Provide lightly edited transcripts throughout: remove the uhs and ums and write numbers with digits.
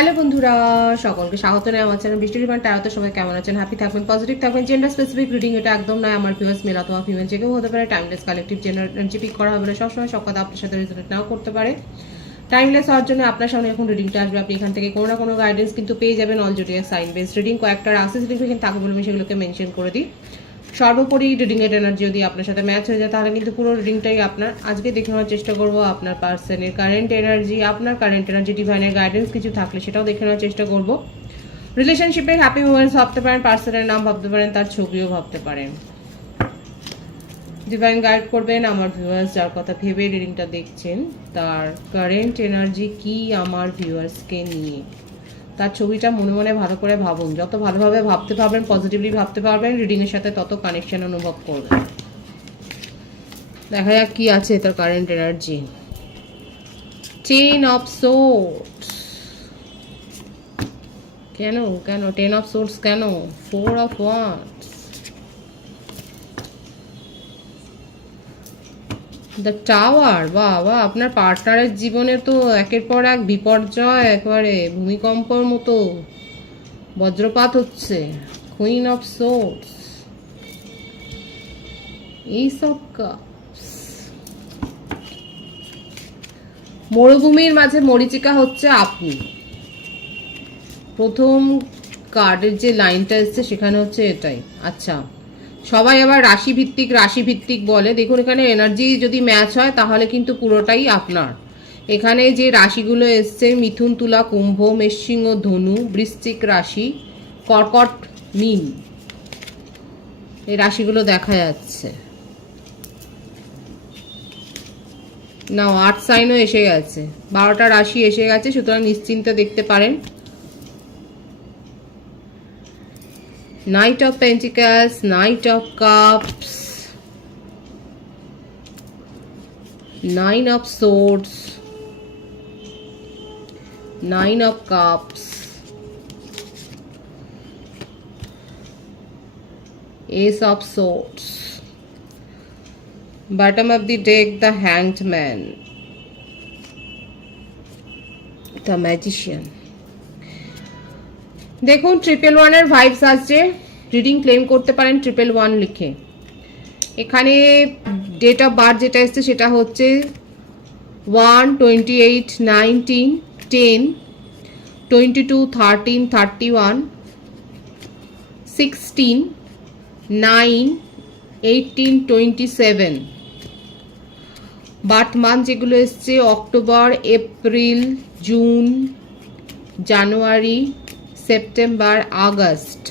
Hello বন্ধুরা, সকলকে স্বাগত জানাই আমার চ্যানেল বৃষ্টি রিমান টায়াতে। সবাই কেমন আছেন? হ্যাপি থাকবেন, পজিটিভ থাকবেন। জেন্ডার স্পেসিফিক রিডিং এটা একদম নয়। আমার ভিউয়ার্স মেল অথবা ফিমেল যে কেউ হতে পারে। Timeless collective gender energy peak করা হবে না সবসময়। সব কথা আপনার সাথে রেজোনেট নাও করতে পারে। টাইমলেস হওয়ার জন্য আপনার সামনে এখন রিডিংটা আসবে। আপনি এখান থেকে কোনো না কোনো গাইডেন্স কিন্তু পেয়ে যাবেন। All zodiac sign base reading কয়েকটা রাশি সিগনিফিকেন্ট থাকে বলে আমি সেগুলোকে মেনশন করে দিই। সর্বোপরি রিডিং এর এনার্জি যদি আপনার সাথে ম্যাচ হয়ে যায় তাহলে কিন্তু পুরো রিডিংটাই আপনার। আজকে দেখে নেওয়ার চেষ্টা করবো আপনার পার্সনের কারেন্ট এনার্জি, আপনার কারেন্ট এনার্জি ডিভাইনের গাইডেন্স কিছু থাকলে সেটাও দেখে নেওয়ার চেষ্টা করবো। রিলেশনশিপে হ্যাপি মোমেন্টস ভাবতে পারেন, পার্সনের নাম ভাবতে পারেন, তার ছবিও ভাবতে পারেন। ডিভাইন গাইড করবেন আমার ভিউয়ার্স যার কথা ভেবে রিডিংটা দেখছেন, তার কারেন্ট এনার্জি কি আমার ভিউয়ার্সকে নিয়ে। তার ছবিটা মনে মনে ভালো করে ভাবুন। যত ভালোভাবে ভাবতে পারবেন, পজিটিভলি ভাবতে পারবেন, রিডিং এর সাথে তত কানেকশন অনুভব করবেন। দেখা যাক কি আছে তার কারেন্ট এনার্জি। 10 of swords. কেন 10 অফ সোর্ডস কেন? 4 অফ ওয়ান্ডস। The tower. বাহ বাহ, আপনার পার্টনারের জীবনে তো একের পর এক বিপর্যয়, একেবারে ভূমিকম্পর মতো বজ্রপাত হচ্ছে। কুইন অফ সোর্ডস, এইসব কাপস। মরুভূমির মাঝে মরীচিকা হচ্ছে আপনি। প্রথম কার্ডের যে লাইনটা এসছে সেখানে হচ্ছে এটাই। আচ্ছা, সবাই আবার রাশি ভিত্তিক বলে। দেখুন এখানে এনার্জি যদি ম্যাচ হয় তাহলে কিন্তু পুরোটাই আপনার। এখানে যে রাশিগুলো এসছে মিথুন, তুলা, কুম্ভ, মেষসিংহ, ধনু, বৃশ্চিক রাশি, কর্কট, মীন, এই রাশিগুলো দেখা যাচ্ছে। না, 8 সাইনও এসে গেছে, 12টা রাশি এসে গেছে, সুতরাং নিশ্চিন্তে দেখতে পারেন। Knight of Pentacles, Knight of Cups, 9 of Swords, 9 of Cups, Ace of Swords, bottom of the deck, the Hanged Man, the Magician. দেখুন 111 ভাইবস আসছে। রিডিং ক্লেম করতে পারেন 111 লিখে। এখানে ডেট অফ বার্থ যেটা এসছে সেটা হচ্ছে 1/28/19, 10, 22/13/31, 16, 9, 18/27। বার্থ মান্থ যেগুলো এসছে অক্টোবর, এপ্রিল, জুন, জানুয়ারি, সেপ্টেম্বর, আগস্ট,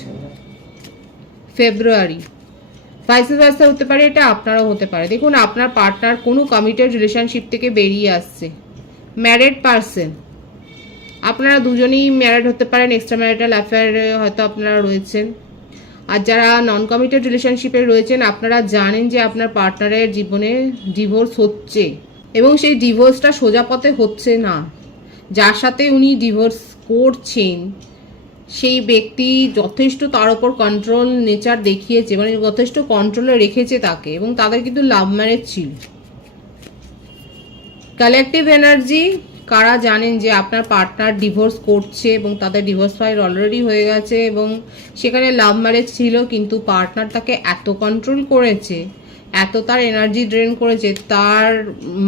ফেব্রুয়ারি। ভাইস ভার্সা হতে পারে, এটা আপনারও হতে পারে। দেখুন আপনার পার্টনার কোনো কমিটেড রিলেশনশিপ থেকে বেরিয়ে আসছে। ম্যারিড পার্সন, আপনারা দুজনেই ম্যারিড হতে পারেন, এক্সট্রা ম্যারিটাল অ্যাফেয়ারে হয়তো আপনারা রয়েছেন। আর যারা নন কমিটেড রিলেশনশিপে রয়েছেন আপনারা জানেন যে আপনার পার্টনারের জীবনে ডিভোর্স হচ্ছে এবং সেই ডিভোর্সটা সোজা পথে হচ্ছে না। যার সাথে উনি ডিভোর্স করছেন সেই ব্যক্তি যথেষ্ট তার উপর কন্ট্রোল নেচার দেখিয়েছে, মানে যথেষ্ট কন্ট্রোলে রেখেছে তাকে, এবং তাদের কিন্তু লাভ ম্যারেজ ছিল। কালেকটিভ এনার্জি, কারা জানেন যে আপনার পার্টনার ডিভোর্স করছে এবং তাদের ডিভোর্স ফাইল অলরেডি হয়ে গেছে এবং সেখানে লাভ ম্যারেজ ছিল, কিন্তু পার্টনার তাকে এত কন্ট্রোল করেছে, এত তার এনার্জি ড্রেন করেছে, তার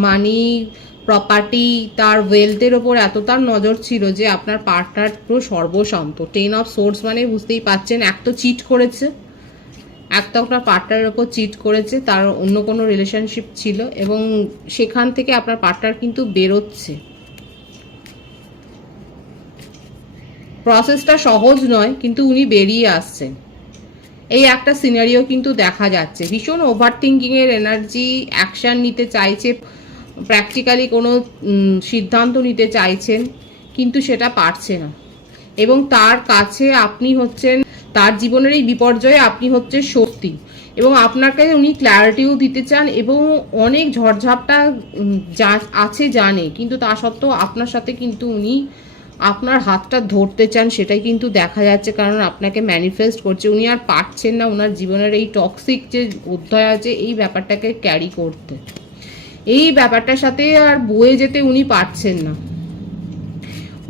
মানি, প্রপার্টি, তার ওয়েলথের ওপর এত তার নজর ছিল যে আপনার পার্টনার পুরো সর্বশান্ত। 10 অফ সোর্স মানে বুঝতেই পাচ্ছেন, এক তো চিট করেছে, একটা আপনার পার্টনারের ওপর চিট করেছে, তার অন্য কোনো রিলেশনশিপ ছিল এবং সেখান থেকে আপনার পার্টনার কিন্তু বেরোচ্ছে। প্রসেসটা সহজ নয়, কিন্তু উনি বেরিয়ে আসছেন, এই একটা সিনারিও কিন্তু দেখা যাচ্ছে। ভীষণ ওভার থিঙ্কিংয়ের এনার্জি, অ্যাকশান নিতে চাইছে, প্র্যাকটিক্যালি কোনো সিদ্ধান্ত নিতে চাইছেন কিন্তু সেটা পারছে না, এবং তার কাছে আপনি হচ্ছেন, তার জীবনের এই বিপর্যয়ে আপনি হচ্ছে স্বস্তি, এবং আপনাকে উনি ক্ল্যারিটিও দিতে চান এবং অনেক ঝড়ঝাপটা যা আছে জানে, কিন্তু তা সত্ত্বেও আপনার সাথে কিন্তু উনি আপনার হাতটা ধরতে চান, সেটাই কিন্তু দেখা যাচ্ছে। কারণ আপনাকে ম্যানিফেস্ট করছে, উনি আর পারছেন না ওনার জীবনের এই টক্সিক যে অধ্যায় আছে এই ব্যাপারটাকে ক্যারি করতে, এই ব্যাপারটার সাথে আর বয়ে যেতে উনি পারছেন না।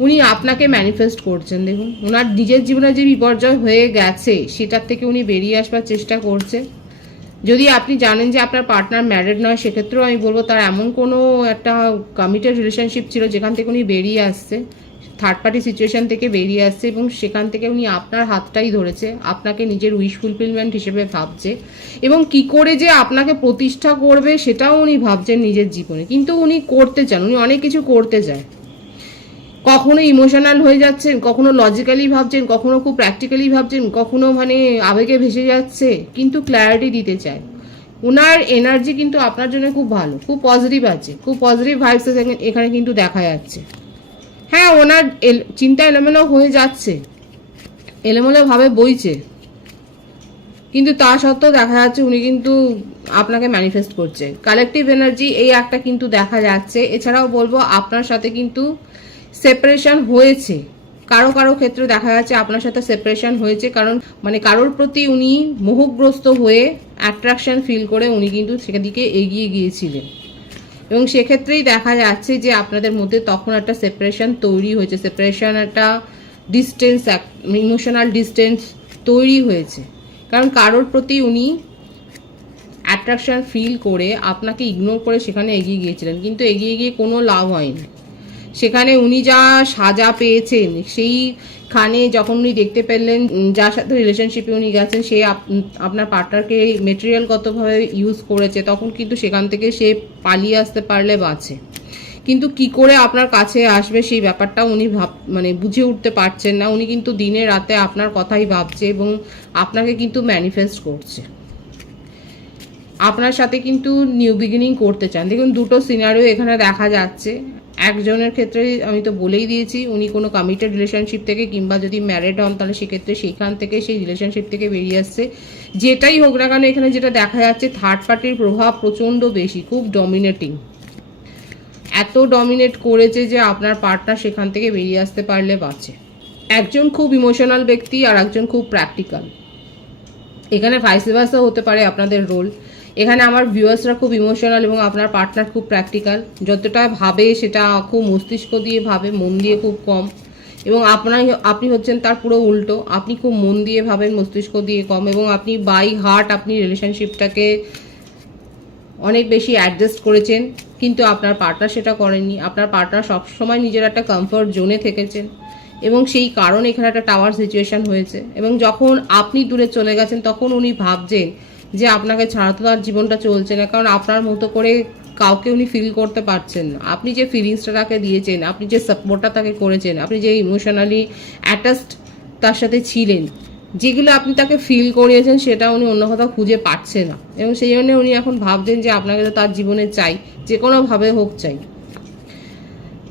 উনি আপনাকে ম্যানিফেস্ট করছেন। দেখুন ওনার নিজের জীবনে যে বিপর্যয় হয়ে গেছে সেটার থেকে উনি বেরিয়ে আসবার চেষ্টা করছে। যদি আপনি জানেন যে আপনার পার্টনার ম্যারিড নয়, সেক্ষেত্রেও আমি বলবো তার এমন কোনো একটা কমিটেড রিলেশনশিপ ছিল যেখান থেকে উনি বেরিয়ে আসছে, থার্ড পার্টি সিচুয়েশন থেকে বেরিয়ে আসছে, এবং সেখান থেকে উনি আপনার হাতটাই ধরেছে, আপনাকে নিজের উইশ ফুলফিলমেন্ট হিসেবে ভাবছে, এবং কি করে যে আপনাকে প্রতিষ্ঠা করবে সেটাও উনি ভাবছেন নিজের জীবনে। কিন্তু উনি করতে চান, উনি অনেক কিছু করতে চায়। কখনো ইমোশনাল হয়ে যাচ্ছেন, কখনো লজিক্যালি ভাবছেন, কখনো খুব প্র্যাকটিক্যালি ভাবছেন, কখনো মানে আবেগে ভেসে যাচ্ছে, কিন্তু ক্ল্যারিটি দিতে চায়। ওনার এনার্জি কিন্তু আপনার জন্য খুব ভালো, খুব পজিটিভ আছে, খুব পজিটিভ ভাইবস এখানে কিন্তু দেখা যাচ্ছে। হ্যাঁ, ওনার চিন্তা এলোমেলো হয়ে যাচ্ছে, এলোমেলো ভাবে বইছে, কিন্তু তা সত্ত্বেও দেখা যাচ্ছে উনি কিন্তু আপনাকে ম্যানিফেস্ট করছে। কালেকটিভ এনার্জি এই একটা কিন্তু দেখা যাচ্ছে। এছাড়াও বলবো আপনার সাথে কিন্তু সেপারেশন হয়েছে, কারো কারো ক্ষেত্রে দেখা যাচ্ছে আপনার সাথে সেপারেশন হয়েছে, কারণ মানে কারোর প্রতি উনি মোহগ্রস্ত হয়ে অ্যাট্রাকশন ফিল করে উনি কিন্তু সেদিকে এগিয়ে গিয়েছিলেন, এবং সেক্ষেত্রেই দেখা যাচ্ছে যে আপনাদের মধ্যে তখন একটা সেপারেশন তৈরি হয়েছে, সেপারেশন একটা ডিস্টেন্স, ইমোশনাল ডিস্টেন্স তৈরি হয়েছে, কারণ কারোর প্রতি উনি অ্যাট্রাকশন ফিল করে আপনাকে ইগনোর করে সেখানে এগিয়ে গিয়েছিলেন, কিন্তু এগিয়ে গিয়ে কোনো লাভ হয়নি। সেখানে উনি যা সাজা পেয়েছেন, সেইখানে যখন উনি দেখতে পেলেন যার সাথে রিলেশনশিপে উনি গেছেন সে আপনার পার্টনারকে মেটেরিয়ালগতভাবে ইউজ করেছে, তখন কিন্তু সেখান থেকে সে পালিয়ে আসতে পারলে বাঁচে। কিন্তু কি করে আপনার কাছে আসবে সেই ব্যাপারটা উনি মানে বুঝে উঠতে পারছেন না। উনি কিন্তু দিনে রাতে আপনার কথাই ভাবছে এবং আপনাকে কিন্তু ম্যানিফেস্ট করছে, আপনার সাথে কিন্তু নিউ বিগিনিং করতে চান। দেখুন দুটো সিনারিও এখানে দেখা যাচ্ছে। একজনের ক্ষেত্রে আমি তো বলেই দিয়েছি উনি কোনো কমিটেড রিলেশনশিপ থেকে, কিংবা যদি ম্যারিড হন তাহলে সেক্ষেত্রে সেইখান থেকে, সেই রিলেশনশিপ থেকে বেরিয়ে আসছে। যেটাই হোক না কেন এখানে যেটা দেখা যাচ্ছে থার্ড পার্টির প্রভাব প্রচণ্ড বেশি, খুব ডমিনেটিং, এত ডমিনেট করেছে যে আপনার পার্টনার সেখান থেকে বেরিয়ে আসতে পারলে বাঁচে। একজন খুব ইমোশনাল ব্যক্তি আর একজন খুব প্র্যাকটিক্যাল। এখানে ভাইস ভার্সা হতে পারে আপনাদের রোল। এখানে আমার ভিউয়ার্সরা খুব ইমোশনাল এবং আপনার পার্টনার খুব প্র্যাকটিক্যাল। যতটা ভাবে সেটা খুব মস্তিষ্ক দিয়ে ভাবে, মন দিয়ে খুব কম, এবং আপনি হচ্ছেন তার পুরো উল্টো। আপনি খুব মন দিয়ে ভাবেন, মস্তিষ্ক দিয়ে কম, এবং আপনি বাই হার্ট আপনি রিলেশনশিপটাকে অনেক বেশি অ্যাডজাস্ট করেছেন, কিন্তু আপনার পার্টনার সেটা করেননি। আপনার পার্টনার সবসময় নিজের একটা কমফর্ট জোনে থেকেছেন, এবং সেই কারণে এখানে একটা টাওয়ার সিচুয়েশন হয়েছে। এবং যখন আপনি দূরে চলে গেছেন তখন উনি ভাবছেন যে আপনাকে ছাড়া তো তার জীবনটা চলছে না, কারণ আপনার মতো করে কাউকে উনি ফিল করতে পারছেন না। আপনি যে ফিলিংসটা তাকে দিয়েছেন, আপনি যে সাপোর্টটা তাকে করেছেন, আপনি যে ইমোশনালি অ্যাটাচড তার সাথে ছিলেন, যেগুলো আপনি তাকে ফিল করিয়েছেন সেটা উনি অন্য কোথাও খুঁজে পাচ্ছে না, এবং সেই জন্য উনি এখন ভাবছেন যে আপনাকে তো তার জীবনে চাই, যে কোনোভাবে হোক চাই।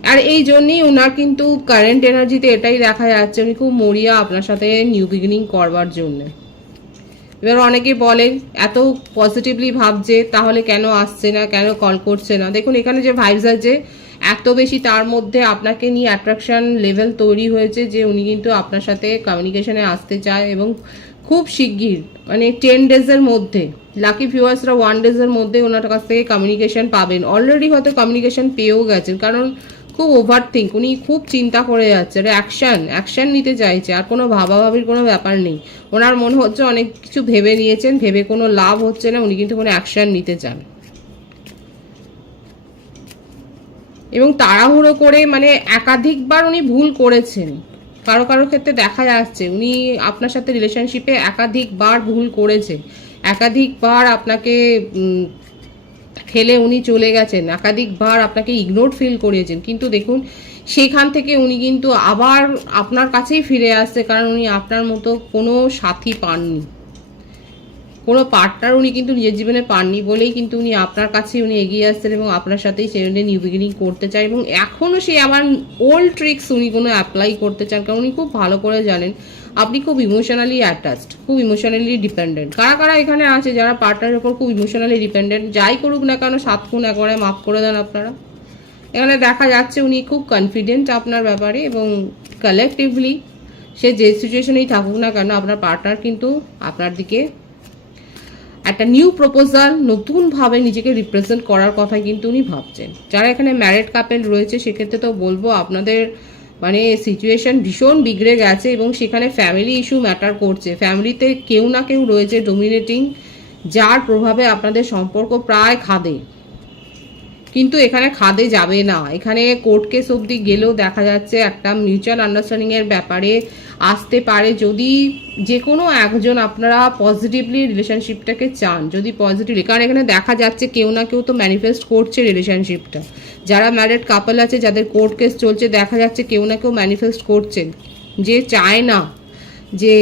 আর এই জন্যই ওনার কিন্তু কারেন্ট এনার্জিতে এটাই দেখা যাচ্ছে, উনি খুব মরিয়া আপনার সাথে নিউ বিগিনিং করবার জন্য। এবার অনেকে বলেন এত পজিটিভলি ভাবছে তাহলে কেন আসছে না, কেন কল করছে না। দেখুন এখানে যে ভাইবস আছে এত বেশি, তার মধ্যে আপনাকে নিয়ে অ্যাট্রাকশন লেভেল তৈরি হয়েছে যে উনি কিন্তু আপনার সাথে কমিউনিকেশনে আসতে চায়, এবং খুব শিগগির মানে 10 ডেজের মধ্যে, লাকি ভিউয়ার্সরা 1 ডেজের মধ্যে ওনার কাছ থেকে কমিউনিকেশন পাবেন। অলরেডি হয়তো কমিউনিকেশন পেয়েও গেছেন, কারণ খুব ওভার থিঙ্ক, উনি খুব চিন্তা করে যাচ্ছে, অ্যাকশন নিতে চাইছে, আর কোনো ভাবাভাবির কোনো ব্যাপার নেই। ওনার মনে হচ্ছে অনেক কিছু ভেবে নিয়েছেন, ভেবে কোনো লাভ হচ্ছে না, উনি কিন্তু কোনো অ্যাকশন নিতে চান। এবং তাড়াহুড়ো করে মানে একাধিকবার উনি ভুল করেছেন। কারো কারো ক্ষেত্রে দেখা যাচ্ছে উনি আপনার সাথে রিলেশনশিপে একাধিকবার ভুল করেছে, একাধিকবার আপনাকে ফেলে উনি চলে গেছেন, একাধিকবার আপনাকে ইগনোর ফিল করিয়েছেন, কিন্তু দেখুন সেখান থেকে উনি কিন্তু আবার আপনার কাছেই ফিরে আসছে, কারণ উনি আপনার মতো কোনো সাথী পাননি, কোনো পার্টনার উনি কিন্তু নিজের জীবনে পাননি বলেই কিন্তু উনি আপনার কাছেই উনি এগিয়ে আসছেন, এবং আপনার সাথেই সেই নিউ বিগিনিং করতে চায়। এবং এখনও সেই আবার ওল্ড ট্রিক্স উনি কোনো অ্যাপ্লাই করতে চান, কারণ উনি খুব ভালো করে জানেন আপনি খুব ইমোশনালি অ্যাটাচড, খুব ইমোশনালি ডিপেন্ডেন্ট। কারা কারা এখানে আছে যারা পার্টনারের উপর খুব ইমোশনালি ডিপেন্ডেন্ট, যাই করুক না কেন 7 খুন একবারে মাফ করে দেন আপনারা। এখানে দেখা যাচ্ছে উনি খুব কনফিডেন্ট আপনার ব্যাপারে, এবং কালেকটিভলি সে যে সিচুয়েশনেই থাকুক না কেন আপনার পার্টনার কিন্তু আপনার দিকে একটা নিউ প্রপোজাল, নতুনভাবে নিজেকে রিপ্রেজেন্ট করার কথা কিন্তু উনি ভাবছেন। যারা এখানে ম্যারিড কাপেল রয়েছে সেক্ষেত্রে তো বলবো আপনাদের মানে সিচুয়েশন ভীষণ বিগড়ে গেছে এবং সেখানে ফ্যামিলি ইস্যু ম্যাটার করছে। ফ্যামিলিতে কেউ না কেউ রয়েছে ডোমিনেটিং, যার প্রভাবে আপনাদের সম্পর্ক প্রায় খাদে। কিন্তু এখানে খাদে যাবে না, এখানে কোর্ট কেস অবধি গেলেও দেখা যাচ্ছে একটা মিউচুয়াল আন্ডারস্ট্যান্ডিংয়ের ব্যাপারে আসতে পারে, যদি যে কোনো একজন আপনারা পজিটিভলি রিলেশনশিপটাকে চান। যদি পজিটিভলি, কারণ এখানে দেখা যাচ্ছে কেউ না কেউ তো ম্যানিফেস্ট করছে রিলেশনশিপটা। যারা ম্যারিড কাপল আছে, যাদের কোর্ট কেস চলছে, দেখা যাচ্ছে কেউ না কেউ ম্যানিফেস্ট করছেন যে চায় না যে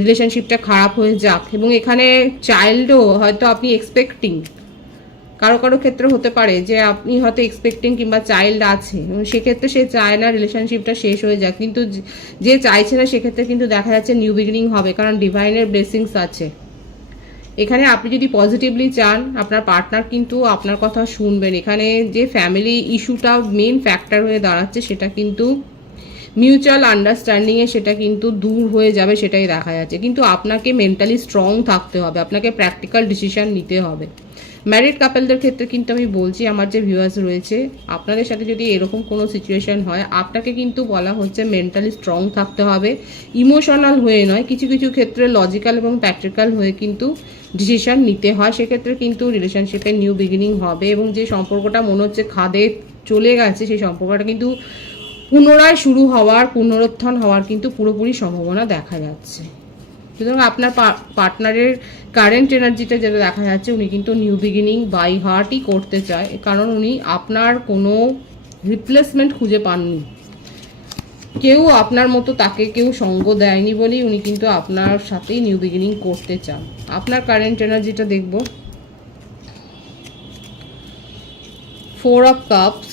রিলেশনশিপটা খারাপ হয়ে যাক। এবং এখানে চাইল্ডও হয়তো আপনি এক্সপেক্টিং, কারো কারো ক্ষেত্রে হতে পারে যে আপনি হয়তো এক্সপেক্টিং কিংবা চাইল্ড আছে, সেক্ষেত্রে সে চায় না রিলেশনশিপটা শেষ হয়ে যাক। কিন্তু যে চাইছে না সেক্ষেত্রে কিন্তু দেখা যাচ্ছে নিউ বিগিনিং হবে, কারণ ডিভাইনের ব্লেসিংস আছে এখানে। আপনি যদি পজিটিভলি চান, আপনার পার্টনার কিন্তু আপনার কথা শুনবেন। এখানে যে ফ্যামিলি ইস্যুটা মেন ফ্যাক্টর হয়ে দাঁড়াচ্ছে, সেটা কিন্তু মিউচুয়াল আন্ডারস্ট্যান্ডিংয়ে সেটা কিন্তু দূর হয়ে যাবে, সেটাই দেখা যাচ্ছে। কিন্তু আপনাকে মেন্টালি স্ট্রং থাকতে হবে, আপনাকে প্র্যাকটিক্যাল ডিসিশন নিতে হবে। ম্যারিড কাপলদের ক্ষেত্রে কিন্তু আমি বলছি, আমার যে ভিউয়ার্স রয়েছে, আপনাদের সাথে যদি এরকম কোনো সিচুয়েশন হয়, আপনাকে কিন্তু বলা হচ্ছে মেন্টালি স্ট্রং থাকতে হবে, ইমোশনাল হয়ে নয়। কিছু কিছু ক্ষেত্রে লজিক্যাল এবং প্র্যাকটিক্যাল হয়ে কিন্তু ডিসিশন নিতে হয়। সেক্ষেত্রে কিন্তু রিলেশনশিপের নিউ বিগিনিং হবে এবং যে সম্পর্কটা মনে হচ্ছে খাদে চলে গেছে, সেই সম্পর্কটা কিন্তু পুনরায় শুরু হওয়ার, পুনরুত্থান হওয়ার কিন্তু পুরোপুরি সম্ভাবনা দেখা যাচ্ছে। সুতরাং আপনার পার্টনারের কারেন্ট এনার্জিটা যেটা দেখা যাচ্ছে, উনি কিন্তু নিউ বিগিনিং বাই হার্টই করতে চায়, কারণ উনি আপনার কোনো রিপ্লেসমেন্ট খুঁজে পাননি। কেউ আপনার মতো তাকে কেউ সঙ্গ দেয়নি বলেই উনি কিন্তু আপনার সাথেই নিউ বিগিনিং করতে চান। আপনার কারেন্ট এনার্জিটা দেখব। 4 of cups,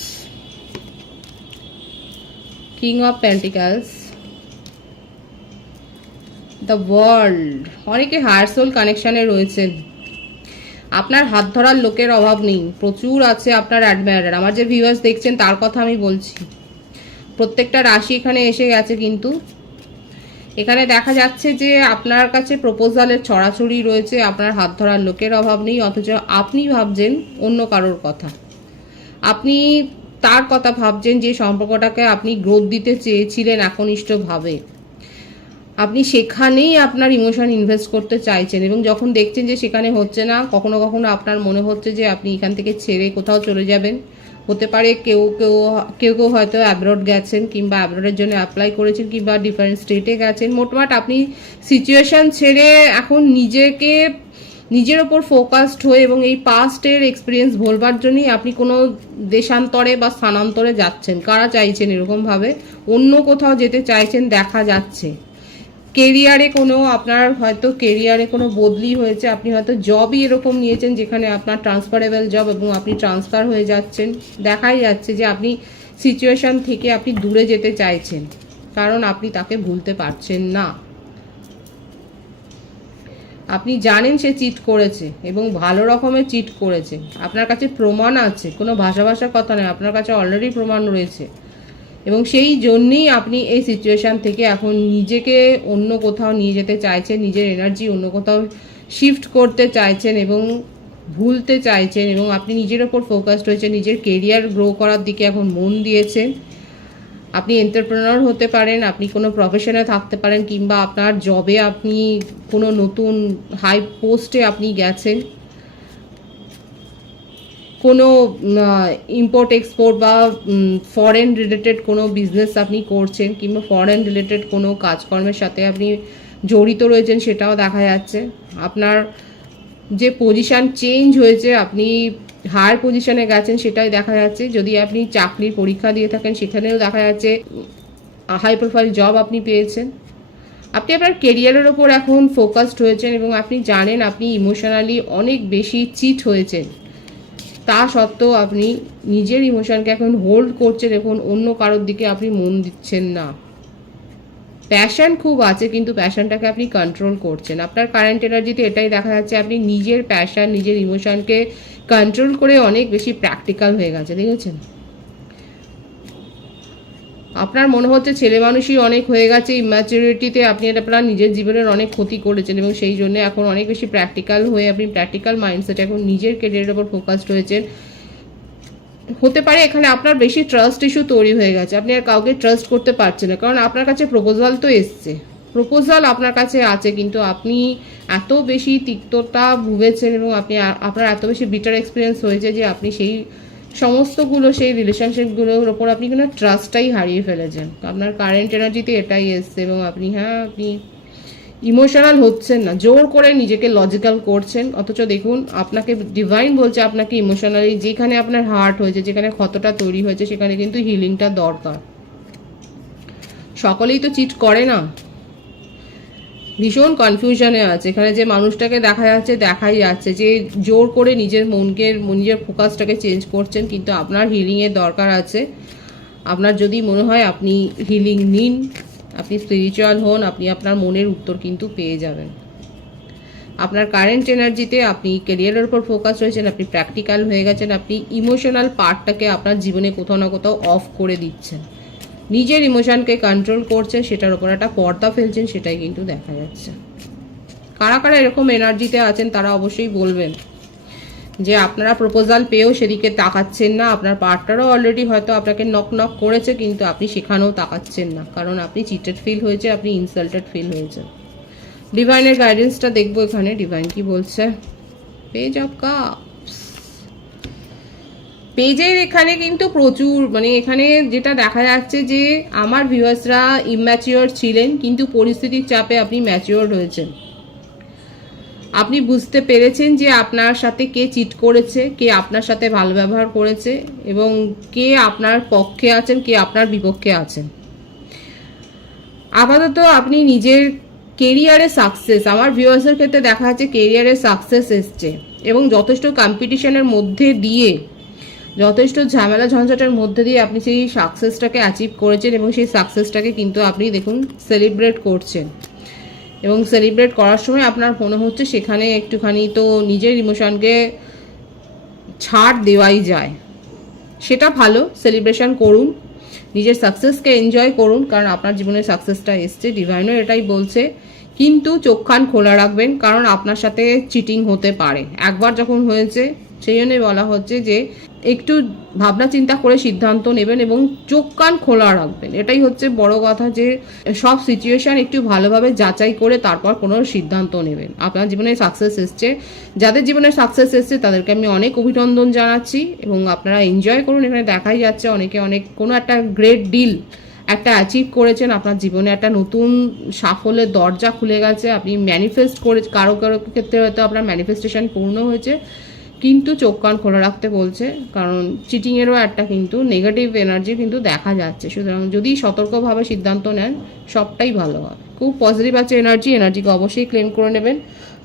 king of pentacles, the world. অনেকে হায়ার সোল কানেকশানে রয়েছেন, আপনার হাত ধরার লোকের অভাব নেই, প্রচুর আছে আপনার অ্যাডমায়ারার। আমার যে ভিউয়ার্স দেখছেন তার কথা আমি বলছি। প্রত্যেকটা রাশি এখানে এসে গেছে, কিন্তু এখানে দেখা যাচ্ছে যে আপনার কাছে প্রপোজালের ছড়াছড়ি রয়েছে, আপনার হাত ধরার লোকের অভাব নেই, অথচ আপনি ভাবছেন অন্য কারোর কথা। আপনি তার কথা ভাবছেন যে সম্পর্কটাকে আপনি গ্রোথ দিতে চেয়েছিলেন একনিষ্ঠভাবে। আপনি সেখানেই আপনার ইমোশন ইনভেস্ট করতে চাইছেন এবং যখন দেখছেন যে সেখানে হচ্ছে না, কখনো কখনো আপনার মনে হচ্ছে যে আপনি এখান থেকে ছেড়ে কোথাও চলে যাবেন। হতে পারে কেউ কেউ হয়তো অ্যাব্রড গেছেন, কিংবা অ্যাব্রডের জন্য অ্যাপ্লাই করেছেন, কিংবা ডিফারেন্ট স্টেটে গেছেন। মোটমাট আপনি সিচুয়েশন ছেড়ে এখন নিজের ওপর ফোকাসড হয়ে এবং এই পাস্টের এক্সপিরিয়েন্স ভোলবার জন্যই আপনি কোনো দেশান্তরে বা স্থানান্তরে যাচ্ছেন। কারা চাইছেন এরকমভাবে অন্য কোথাও যেতে চাইছেন দেখা যাচ্ছে। কেরিয়ারে কোনো আপনার হয়তো কেরিয়ারে কোনো বদলি হয়েছে, আপনি হয়তো জবই এরকম নিয়েছেন যেখানে আপনার ট্রান্সফারেবল জব এবং আপনি ট্রান্সফার হয়ে যাচ্ছেন। দেখাই যাচ্ছে যে আপনি সিচুয়েশন থেকে আপনি দূরে যেতে চাইছেন, কারণ আপনি তাকে ভুলতে পারছেন না। আপনি জানেন সে চিট করেছে এবং ভালো রকমের চিট করেছে, আপনার কাছে প্রমাণ আছে, কোনো ভাষার কথা নয়, আপনার কাছে অলরেডি প্রমাণ রয়েছে এবং সেই জন্যেই আপনি এই সিচুয়েশান থেকে এখন নিজেকে অন্য কোথাও নিয়ে যেতে চাইছেন, নিজের এনার্জি অন্য কোথাও শিফট করতে চাইছেন এবং ভুলতে চাইছেন এবং আপনি নিজের ওপর ফোকাসড হয়েছে, নিজের কেরিয়ার গ্রো করার দিকে এখন মন দিয়েছেন। আপনি এন্টারপ্রেনার হতে পারেন, আপনি কোনো প্রফেশনে থাকতে পারেন, কিংবা আপনার জবে আপনি কোনো নতুন হাই পোস্টে আপনি গেছেন, কোনো ইম্পোর্ট এক্সপোর্ট বা ফরেন রিলেটেড কোনো বিজনেস আপনি করছেন, কিংবা ফরেন রিলেটেড কোনো কাজকর্মের সাথে আপনি জড়িত রয়েছেন, সেটাও দেখা যাচ্ছে। আপনার যে পজিশান চেঞ্জ হয়েছে, আপনি হায়ার পজিশনে গেছেন, সেটাই দেখা যাচ্ছে। যদি আপনি চাকরির পরীক্ষা দিয়ে থাকেন, সেখানেও দেখা যাচ্ছে হাই প্রোফাইল জব আপনি পেয়েছেন। আপনি আপনার কেরিয়ারের ওপর এখন ফোকাসড হয়েছেন এবং আপনি জানেন আপনি ইমোশনালি অনেক বেশি চিট হয়েছেন, তা সত্ত্বেও আপনি নিজের ইমোশনকে এখন হোল্ড করছেন, এখন অন্য কারোর দিকে আপনি মন দিচ্ছেন না। প্যাশন খুব আছে, কিন্তু প্যাশনটাকে আপনি কন্ট্রোল করছেন। আপনার কারেন্ট এনার্জিতে এটাই দেখা যাচ্ছে, আপনি নিজের প্যাশন, নিজের ইমোশনকে কন্ট্রোল করে অনেক বেশি প্র্যাকটিক্যাল হয়ে গেছে, দেখেছেন? আপনার মনে হচ্ছে ছেলে মানুষই অনেক হয়ে গেছে, ইম্যাচুরিটিতে আপনি আপনার নিজের জীবনের অনেক ক্ষতি করেছেন এবং সেই জন্য এখন অনেক বেশি প্র্যাকটিক্যাল হয়ে আপনি প্র্যাকটিক্যাল মাইন্ডসেট এখন নিজের কেরিয়ারের ওপর ফোকাসড হয়েছেন। হতে পারে এখানে আপনার বেশি ট্রাস্ট ইস্যু তৈরি হয়ে গেছে, আপনি আর কাউকে ট্রাস্ট করতে পারছেন না, কারণ আপনার কাছে প্রপোজাল তো এসছে, প্রপোজাল আপনার কাছে আছে, কিন্তু আপনি এত বেশি তিক্ততা ভুগেছেন এবং আপনার এত বেশি বিটার এক্সপিরিয়েন্স হয়েছে যে আপনি সেই সমস্তগুলো, সেই রিলেশনশিপগুলোর ওপর আপনি কোনো ট্রাস্টটাই হারিয়ে ফেলেছেন। আপনার কারেন্ট এনার্জিতে এটাই এসছে এবং আপনি আপনি ইমোশনাল হচ্ছেন না, জোর করে নিজেকে লজিক্যাল করছেন, অথচ দেখুন আপনাকে ডিভাইন বলছে আপনাকে ইমোশনালি, যেখানে আপনার হার্ট হয়েছে, যেখানে ক্ষতটা তৈরি হয়েছে, সেখানে কিন্তু হিলিংটা দরকার। সকলেই তো চিট করে না, ভীষণ কনফিউশনে আছে এখানে, যে মানুষটাকে দেখাই যাচ্ছে যে জোর করে নিজের নিজের ফোকাসটাকে চেঞ্জ করছেন, কিন্তু আপনার হিলিংয়ের দরকার আছে। আপনার যদি মনে হয় আপনি হিলিং নিন, আপনি স্পিরিচুয়াল হন, আপনি আপনার মনের উত্তর কিন্তু পেয়ে যাবেন। আপনার কারেন্ট এনার্জিতে আপনি ক্যারিয়ারের উপর ফোকাস রয়েছেন, আপনি প্র্যাকটিক্যাল হয়ে গেছেন, আপনি ইমোশনাল পার্টটাকে আপনার জীবনে কোথাও না কোথাও অফ করে দিচ্ছেন, নিজের ইমোশনকে কন্ট্রোল করছেন, সেটার উপর একটা পর্দা ফেলছেন, সেটাই কিন্তু দেখা যাচ্ছে। কারা কারা এরকম এনার্জিতে আছেন তারা অবশ্যই বলবেন যে আপনারা প্রপোজাল পেয়েও সেদিকে তাকাচ্ছেন না, আপনার পার্টনারও অলরেডি হয়তো আপনাকে নক করেছে, কিন্তু আপনি সেখানেও তাকাচ্ছেন না, কারণ আপনি চিটেড ফিল হয়েছে, আপনি ইনসাল্টেড ফিল হয়েছে। ডিভাইনের গাইডেন্সটা দেখবো এখানে, ডিভাইন কি বলছে। পেজ অফ কাপস, পেজের এখানে কিন্তু প্রচুর, মানে এখানে যেটা দেখা যাচ্ছে যে আমার ভিউয়ার্সরা ইম্যাচিওর ছিলেন, কিন্তু পরিস্থিতির চাপে আপনি ম্যাচিওর হয়েছেন। আপনি বুঝতে পেরেছেন যে আপনার সাথে কে চিট করেছে, কে আপনার সাথে ভালো ব্যবহার করেছে, এবং কে আপনার পক্ষে আছেন, কে আপনার বিপক্ষে আছেন। আপাতত আপনি নিজের কেরিয়ারে সাকসেস, আমার ভিউয়ার্সের ক্ষেত্রে দেখা যাচ্ছে কেরিয়ারে সাকসেস এসছে, এবং যথেষ্ট কম্পিটিশনের মধ্যে দিয়ে, যথেষ্ট ঝামেলা ঝঞ্ঝাটের মধ্যে দিয়ে আপনি সেই সাকসেসটাকে অ্যাচিভ করেছেন, এবং সেই সাকসেসটাকে কিন্তু আপনি দেখুন সেলিব্রেট করছেন, এবং সেলিব্রেট করার সময় আপনার মনে হচ্ছে সেখানে একটুখানি তো নিজের ইমোশনকে ছাড় দেওয়াই যায়, সেটা ভালো, সেলিব্রেশন করুন, নিজের সাকসেসকে এনজয় করুন, কারণ আপনার জীবনের সাকসেসটা এসছে, ডিভাইনও এটাই বলছে। কিন্তু চোখ কান খোলা রাখবেন, কারণ আপনার সাথে চিটিং হতে পারে, একবার যখন হয়েছে সেই জন্যই বলা হচ্ছে যে একটু ভাবনা চিন্তা করে সিদ্ধান্ত নেবেন এবং চোখ কান খোলা রাখবেন, এটাই হচ্ছে বড় কথা, যে সব সিচুয়েশন একটু ভালোভাবে যাচাই করে তারপর কোনো সিদ্ধান্ত নেবেন। আপনার জীবনে সাকসেস এসছে, যাদের জীবনে সাকসেস এসছে তাদেরকে আমি অনেক অভিনন্দন জানাচ্ছি, এবং আপনারা এনজয় করুন। এখানে দেখাই যাচ্ছে অনেকে কোনো একটা গ্রেট ডিল একটা অ্যাচিভ করেছেন, আপনার জীবনে একটা নতুন সাফল্যের দরজা খুলে গেছে, আপনি ম্যানিফেস্ট করে, কারো কারো ক্ষেত্রে হয়তো আপনার ম্যানিফেস্টেশন পূর্ণ হয়েছে, কিন্তু চোখ কান খোলা রাখতে বলছে, কারণ চিটিংয়েরও একটা কিন্তু নেগেটিভ এনার্জি কিন্তু দেখা যাচ্ছে। সুতরাং যদি সতর্কভাবে সিদ্ধান্ত নেন সবটাই ভালো হয়। খুব পজিটিভ আছে এনার্জিকে অবশ্যই ক্লেম করে নেবেন।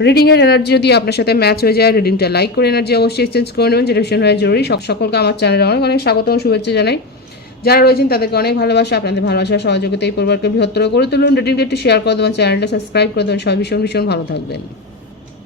রিডিংয়ের এনার্জি যদি আপনার সাথে ম্যাচ হয়ে যায়, রিডিংটা লাইক করে এনার্জি অবশ্যই এক্সচেঞ্জ করে নেবেন, যেটা ভীষণ হয় জরুরি। সকলকে আমার চ্যানেলে অনেক অনেক স্বাগত ও শুভেচ্ছা জানাই। যারা রয়েছেন তাদেরকে অনেক ভালোবাসা, আপনাদের ভালোবাসা সহযোগিতা এই পরিবারকে বৃহত্তর করে তুলুন। রিডিংটা একটু শেয়ার করে দেবেন, চ্যানেলটা সাবস্ক্রাইব করে দেবেন, সবাই ভীষণ ভীষণ ভালো থাকবেন।